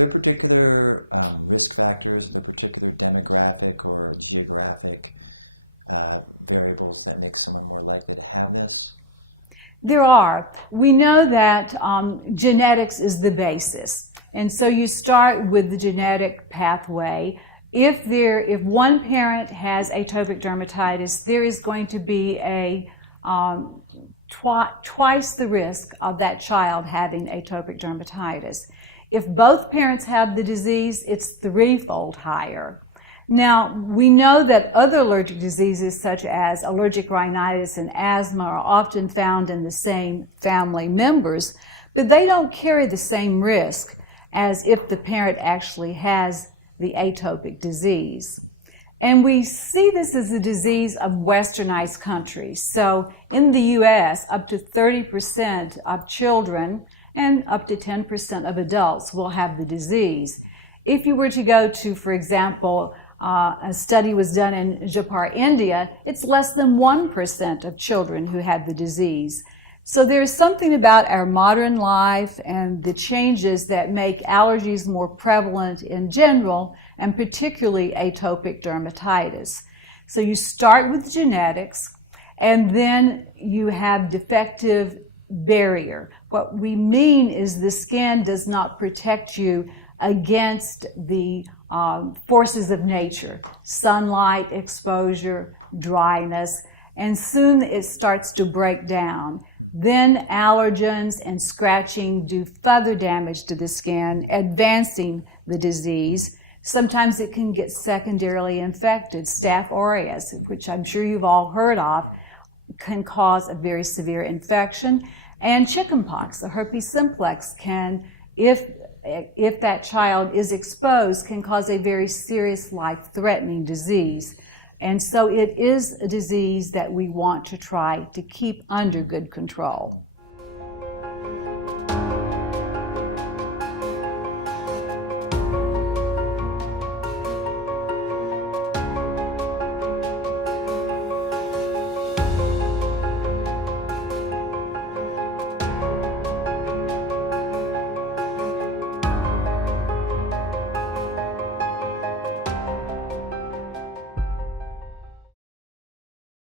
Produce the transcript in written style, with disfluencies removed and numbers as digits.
there particular risk factors, no particular demographic or geographic variables that make someone more likely to have this? There are. We know that genetics is the basis. And so you start with the genetic pathway. If one parent has atopic dermatitis, there is going to be a twice the risk of that child having atopic dermatitis. If both parents have the disease, it's threefold higher. Now, we know that other allergic diseases such as allergic rhinitis and asthma are often found in the same family members, but they don't carry the same risk as if the parent actually has the atopic disease. And we see this as a disease of westernized countries. So in the U.S., up to 30% of children and up to 10% of adults will have the disease. If you were to go to, for example, a study was done in Jaipur, India, it's less than 1% of children who have the disease. So there's something about our modern life and the changes that make allergies more prevalent in general, and particularly atopic dermatitis. So you start with genetics, and then you have defective barrier. What we mean is the skin does not protect you against the forces of nature, sunlight exposure, dryness, and soon it starts to break down. Then allergens and scratching do further damage to the skin, advancing the disease. Sometimes it can get secondarily infected. Staph aureus, which I'm sure you've all heard of, can cause a very severe infection. And chickenpox, the herpes simplex, can, if that child is exposed, can cause a very serious life-threatening disease. And so it is a disease that we want to try to keep under good control.